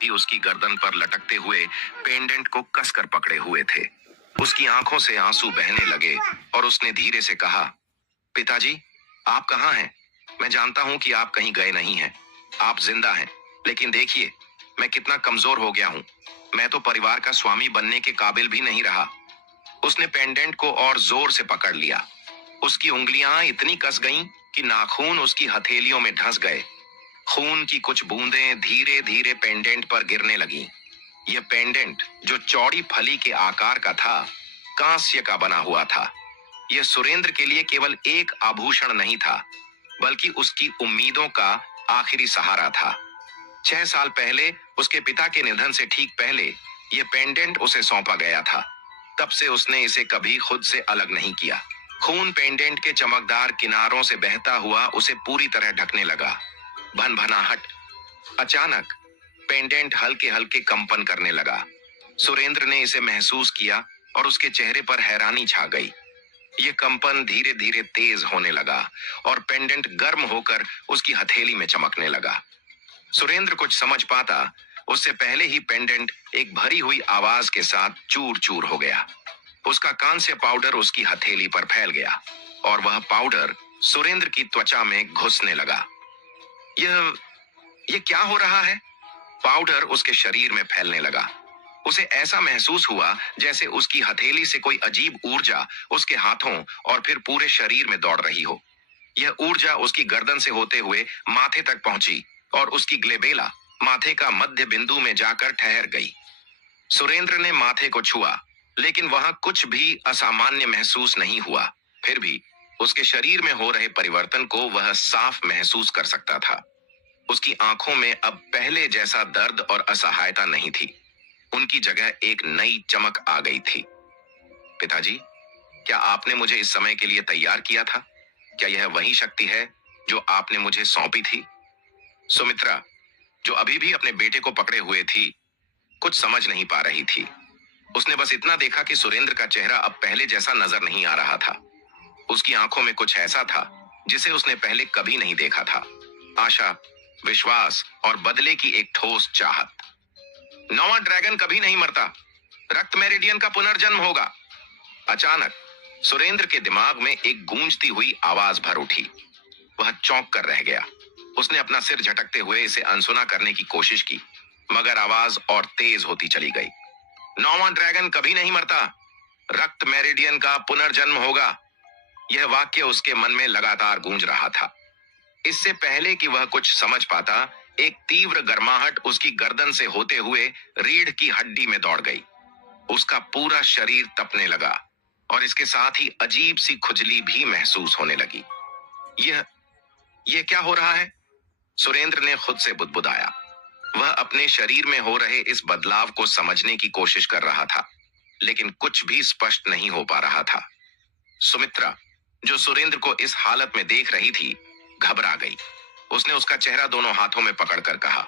भी उसकी गर्दन पर लटकते हुए पेंडेंट को कसकर पकड़े हुए थे। उसकी आंखों से आंसू बहने लगे और उसने धीरे से कहा, पिताजी, आप कहाँ हैं? मैं जानता हूं कि आप कहीं गए नहीं हैं। आप जिंदा हैं। लेकिन देखिए, मैं कितना कमजोर हो गया हूं। मैं तो परिवार का स्वामी बनने के काबिल भी नहीं रहा। उसने पेंडेंट को और जोर से पकड़ लिया। उसकी उंगलियां इतनी कस गईं कि नाखून उसकी हथेलियों में धंस गए। खून की कुछ बूंदें धीरे धीरे पेंडेंट पर गिरने लगीं। यह पेंडेंट, जो चौड़ी फली के आकार का था, कांस्य का बना हुआ था। यह सुरेंद्र के लिए केवल एक आभूषण नहीं था, बल्कि उसकी उम्मीदों का आखिरी सहारा था। 6 साल पहले उसके पिता के निधन से ठीक पहले यह पेंडेंट उसे सौंपा गया था। तब से उसने इसे कभी खुद से अलग नहीं किया। खून पेंडेंट के चमकदार किनारों से बहता हुआ उसे पूरी तरह ढकने लगा। भनभनाहट। अचानक पेंडेंट हल्के हल्के कंपन करने लगा। सुरेंद्र ने इसे महसूस किया और उसके चेहरे पर हैरानी छा गई। यह कंपन धीरे धीरे तेज होने लगा और पेंडेंट गर्म होकर उसकी हथेली में चमकने लगा। सुरेंद्र कुछ समझ पाता उससे पहले ही पेंडेंट एक भरी हुई आवाज के साथ चूर चूर हो गया। उसका कांस्य पाउडर उसकी हथेली पर फैल गया और वह पाउडर सुरेंद्र की त्वचा में घुसने लगा। यह यह क्या हो रहा है? पाउडर उसके शरीर में फैलने लगा। उसे ऐसा महसूस हुआ जैसे उसकी हथेली से कोई अजीब ऊर्जा उसके हाथों और फिर पूरे शरीर में दौड़ रही हो। यह ऊर्जा उसकी गर्दन से होते हुए माथे तक पहुंची और उसकी ग्लेबेला, माथे का मध्य बिंदु में जाकर ठहर गई। सुरेंद्र ने माथे को छुआ, लेकिन वहां कुछ भी असामान्य महसूस नहीं हुआ। फिर भी उसके शरीर में हो रहे परिवर्तन को वह साफ महसूस कर सकता था। उसकी आंखों में अब पहले जैसा दर्द और असहायता नहीं थी। उनकी जगह एक नई चमक आ गई थी। पिताजी, क्या आपने मुझे इस समय के लिए तैयार किया था? क्या यह वही शक्ति है जो आपने मुझे सौंपी थी? सुमित्रा, जो अभी भी अपने बेटे को पकड़े हुए थी, कुछ समझ नहीं पा रही थी। उसने बस इतना देखा कि सुरेंद्र का चेहरा अब पहले जैसा नजर नहीं आ रहा था। उसकी आंखों में कुछ ऐसा था जिसे उसने पहले कभी नहीं देखा था। आशा, विश्वास और बदले की एक ठोस चाहत। नौवां ड्रैगन कभी नहीं मरता। रक्त मेरिडियन का पुनर्जन्म होगा। अचानक सुरेंद्र के दिमाग में एक गूंजती हुई आवाज भर उठी। वह चौंक कर रह गया। उसने अपना सिर झटकते हुए इसे अनसुना करने की कोशिश की, मगर आवाज और तेज होती चली गई। नौवां ड्रैगन कभी नहीं मरता। रक्त मेरिडियन का पुनर्जन्म होगा। यह वाक्य उसके मन में लगातार गूंज रहा था। इससे पहले कि वह कुछ समझ पाता, एक तीव्र गर्माहट उसकी गर्दन से होते हुए रीढ़ की हड्डी में दौड़ गई। उसका पूरा शरीर तपने लगा और इसके साथ ही अजीब सी खुजली भी महसूस होने लगी। यह यह क्या हो रहा है? सुरेंद्र ने खुद से बुदबुदाया। वह अपने शरीर में हो रहे इस बदलाव को समझने की कोशिश कर रहा था, लेकिन कुछ भी स्पष्ट नहीं हो पा रहा था। सुमित्रा, जो सुरेंद्र को इस हालत में देख रही थी, घबरा गई। उसने उसका चेहरा दोनों हाथों में पकड़कर कहा,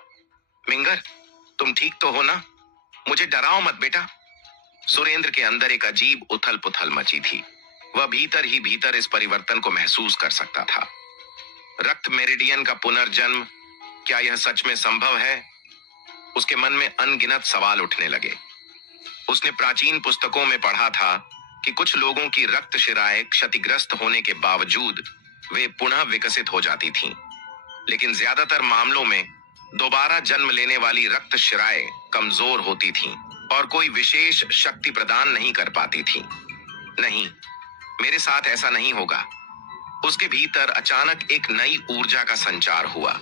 मिंगर, तुम ठीक तो हो ना? मुझे डराओ मत बेटा। सुरेंद्र के अंदर एक अजीब उथल पुथल मची थी। वह भीतर ही भीतर इस परिवर्तन को महसूस कर सकता था। रक्त मेरिडियन का पुनर्जन्म, क्या यह सच में संभव है? उसके मन में अनगिनत सवाल उठने लगे। उसने प्राचीन पुस्तकों में पढ़ा था कि कुछ लोगों की रक्त शिराएं क्षतिग्रस्त होने के बावजूद वे पुनः विकसित हो जाती थीं, लेकिन ज्यादातर मामलों में दोबारा जन्म लेने वाली रक्त शिराएं कमजोर होती थीं और कोई विशेष शक्ति प्रदान नहीं कर पाती थीं। नहीं, मेरे साथ ऐसा नहीं होगा। उसके भीतर अचानक एक नई ऊर्जा का संचार हुआ।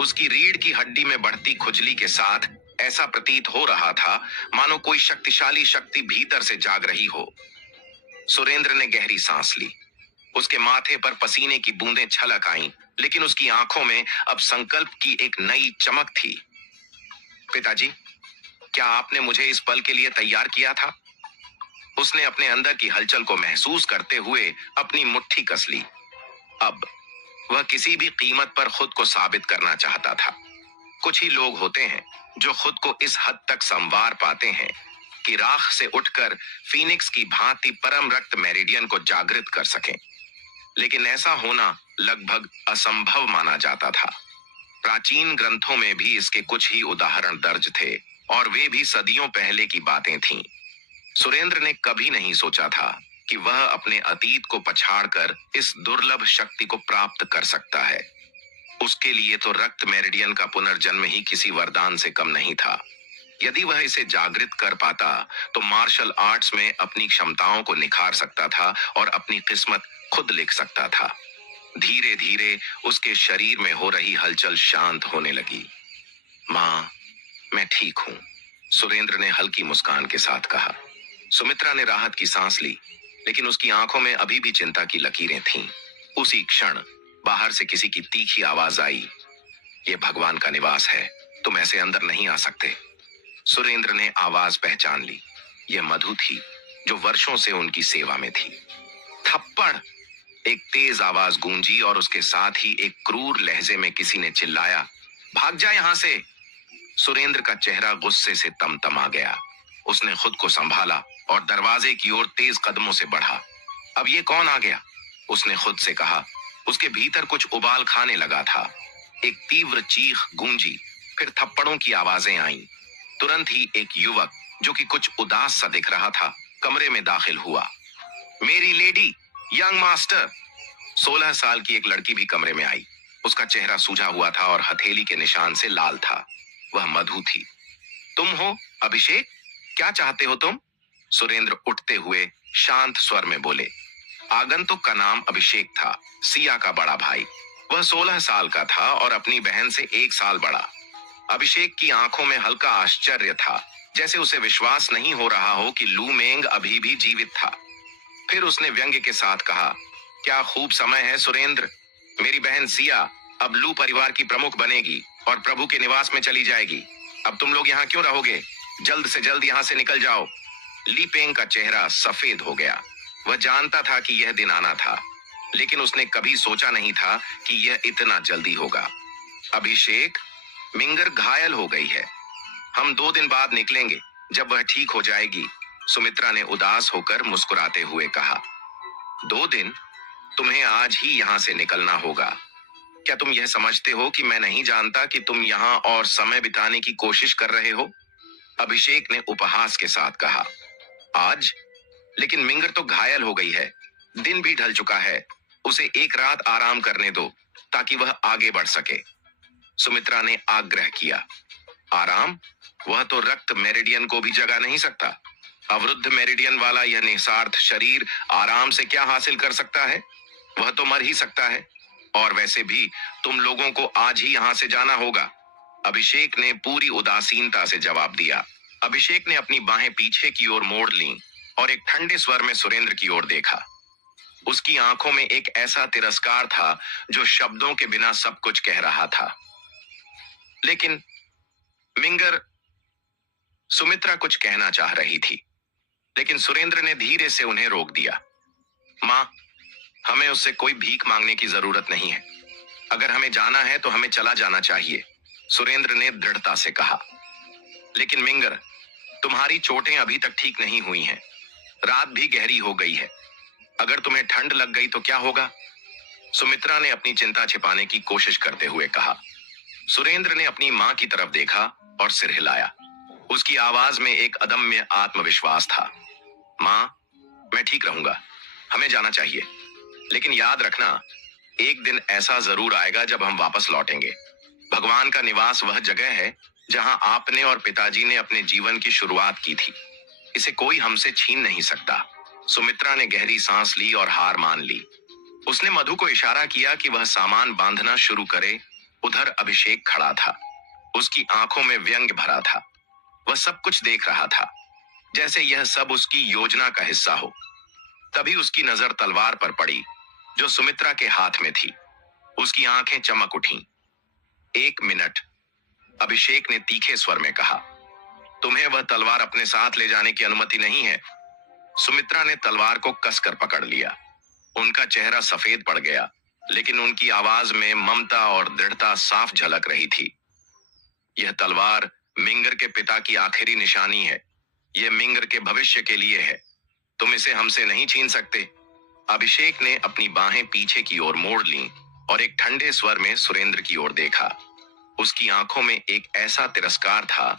उसकी रीढ़ की हड्डी में बढ़ती खुजली के साथ ऐसा प्रतीत हो रहा था मानो कोई शक्तिशाली शक्ति भीतर से जाग रही हो। सुरेंद्र ने गहरी सांस ली। उसके माथे पर पसीने की बूंदें छलक आईं, लेकिन उसकी आंखों में अब संकल्प की एक नई चमक थी। पिताजी, क्या आपने मुझे इस पल के लिए तैयार किया था? उसने अपने अंदर की हलचल को महसूस करते हुए अपनी मुट्ठी कस ली। अब वह किसी भी कीमत पर खुद को साबित करना चाहता था। कुछ ही लोग होते हैं जो खुद को इस हद तक संवार पाते हैं कि राख से उठकर फीनिक्स की भांति परम रक्त मेरिडियन को जागृत कर सकें, लेकिन ऐसा होना लगभग असंभव माना जाता था। प्राचीन ग्रंथों में भी इसके कुछ ही उदाहरण दर्ज थे, और वे भी सदियों पहले की बातें थीं। सुरेंद्र ने कभी नहीं सोचा था कि वह अपने अतीत को पछाड़कर इस दुर्लभ शक्ति को प्राप्त कर सकता है। उसके लिए तो रक्त मेरिडियन का पुनर्जन्म ही किसी वरदान से कम नहीं था। यदि वह इसे जागृत कर पाता तो मार्शल आर्ट्स में अपनी क्षमताओं को निखार सकता था और अपनी किस्मत खुद लिख सकता था। धीरे धीरे उसके शरीर में हो रही हलचल शांत होने लगी। माँ, मैं ठीक हूँ, सुरेंद्र ने हल्की मुस्कान के साथ कहा। सुमित्रा ने राहत की सांस ली, लेकिन उसकी आंखों में अभी भी चिंता की लकीरें थीं। उसी क्षण बाहर से किसी की तीखी आवाज आई, ये भगवान का निवास है, तुम ऐसे अंदर नहीं आ सकते। सुरेंद्र ने आवाज पहचान ली। यह मधु थी, जो वर्षों से उनकी सेवा में थी। थप्पड़! एक तेज आवाज गूंजी और उसके साथ ही एक क्रूर लहजे में किसी ने चिल्लाया, भाग जा यहां से। सुरेंद्र का चेहरा गुस्से से तमतमा गया। उसने खुद को संभाला और दरवाजे की ओर तेज कदमों से बढ़ा। अब ये कौन आ गया? उसने खुद से कहा। उसके भीतर कुछ उबाल खाने लगा था। एक तीव्र चीख गूंजी, फिर थप्पड़ों की आवाजें आईं। तुरंत ही एक युवक, जो कि कुछ उदास सा दिख रहा था, कमरे में दाखिल हुआ। मेरी लेडी, यंग मास्टर। 16 साल की एक लड़की भी कमरे में आई। उसका चेहरा सूजा हुआ था और हथेली के निशान से लाल था। वह मधु थी। तुम हो अभिषेक? क्या चाहते हो तुम? सुरेंद्र उठते हुए शांत स्वर में बोले। आगंतुक का नाम अभिषेक था, सिया का बड़ा भाई। वह 16 साल का था और अपनी बहन से 1 साल बड़ा। अभिषेक की आंखों में हल्का आश्चर्य था, जैसे उसे विश्वास नहीं हो रहा हो कि लू मेंग अभी भी जीवित था। फिर उसने व्यंग्य के साथ कहा, क्या खूब समय है सुरेंद्र। मेरी बहन सिया अब लू परिवार की प्रमुख बनेगी और प्रभु के निवास में चली जाएगी। अब तुम लोग यहाँ क्यों रहोगे? जल्द से जल्द यहाँ से निकल जाओ। ली पेंग का चेहरा सफेद हो गया। वह जानता था कि यह दिन आना था, लेकिन उसने कभी सोचा नहीं था कि यह इतना जल्दी होगा। अभिषेक, मिंगर घायल हो गई है। हम 2 दिन बाद निकलेंगे, जब वह ठीक हो जाएगी, सुमित्रा ने उदास होकर मुस्कुराते हुए कहा। 2 दिन? तुम्हें आज ही यहाँ से निकलना होगा। क्या तुम यह समझते हो कि मैं नहीं जानता कि तुम यहाँ और समय बिताने की कोशिश कर रहे हो? अभिषेक ने उपहास के साथ कहा। आज? लेकिन मिंगर तो घायल हो गई है। दिन भी ढल चुका है। उसे एक रात आराम करने दो, ताकि वह आगे बढ़ सके। सुमित्रा ने आग्रह किया। आराम? वह तो रक्त मेरिडियन को भी जगा नहीं सकता। अवरुद्ध मेरिडियन वाला यह निस्वार्थ शरीर आराम से क्या हासिल कर सकता है? वह तो मर ही सकता है। और वैसे भी तुम लोगों को आज ही यहां से जाना होगा। अभिषेक ने पूरी उदासीनता से जवाब दिया। अभिषेक ने अपनी बाहें पीछे की ओर मोड़ लीं और एक ठंडे स्वर में सुरेंद्र की ओर देखा। उसकी आंखों में एक ऐसा तिरस्कार था जो शब्दों के बिना सब कुछ कह रहा था। लेकिन मिंगर, सुमित्रा कुछ कहना चाह रही थी, लेकिन सुरेंद्र ने धीरे से उन्हें रोक दिया। माँ, हमें उससे कोई भीख मांगने की जरूरत नहीं है। अगर हमें जाना है तो हमें चला जाना चाहिए, सुरेंद्र ने दृढ़ता से कहा। लेकिन मिंगर, तुम्हारी चोटें अभी तक ठीक नहीं हुई हैं। रात भी गहरी हो गई है। अगर तुम्हें ठंड लग गई तो क्या होगा? सुमित्रा ने अपनी चिंता छिपाने की कोशिश करते हुए कहा। सुरेंद्र ने अपनी मां की तरफ देखा और सिर हिलाया। उसकी आवाज में एक अदम्य आत्मविश्वास था। मां, मैं ठीक रहूंगा। हमें जाना चाहिए। लेकिन याद रखना, एक दिन ऐसा जरूर आएगा जब हम वापस लौटेंगे। भगवान का निवास वह जगह है जहां आपने और पिताजी ने अपने जीवन की शुरुआत की थी। इसे कोई हमसे छीन नहीं सकता। सुमित्रा ने गहरी सांस ली और हार मान ली। उसने मधु को इशारा किया कि वह सामान बांधना शुरू करे। उधर अभिषेक खड़ा था। उसकी आंखों में व्यंग्य भरा था। वह सब कुछ देख रहा था, जैसे यह सब उसकी योजना का हिस्सा हो। तभी उसकी नजर तलवार पर पड़ी, जो सुमित्रा के हाथ में थी। उसकी आंखें चमक उठीं। 1 मिनट, अभिषेक ने तीखे स्वर में कहा। तुम्हें वह तलवार अपने साथ ले जाने की अनुमति नहीं है। सुमित्रा ने तलवार को कसकर पकड़ लिया। उनका चेहरा सफेद पड़ गया, लेकिन उनकी आवाज में ममता और दृढ़ता साफ झलक रही थी। यह तलवार मिंगर के पिता की आखिरी निशानी है। यह मिंगर के भविष्य के लिए है। तुम इसे हमसे नहीं छीन सकते। अभिषेक ने अपनी बाहें पीछे की ओर मोड़ लीं और एक ठंडे स्वर में सुरेंद्र की ओर देखा। उसकी आंखों में एक ऐसा तिरस्कार था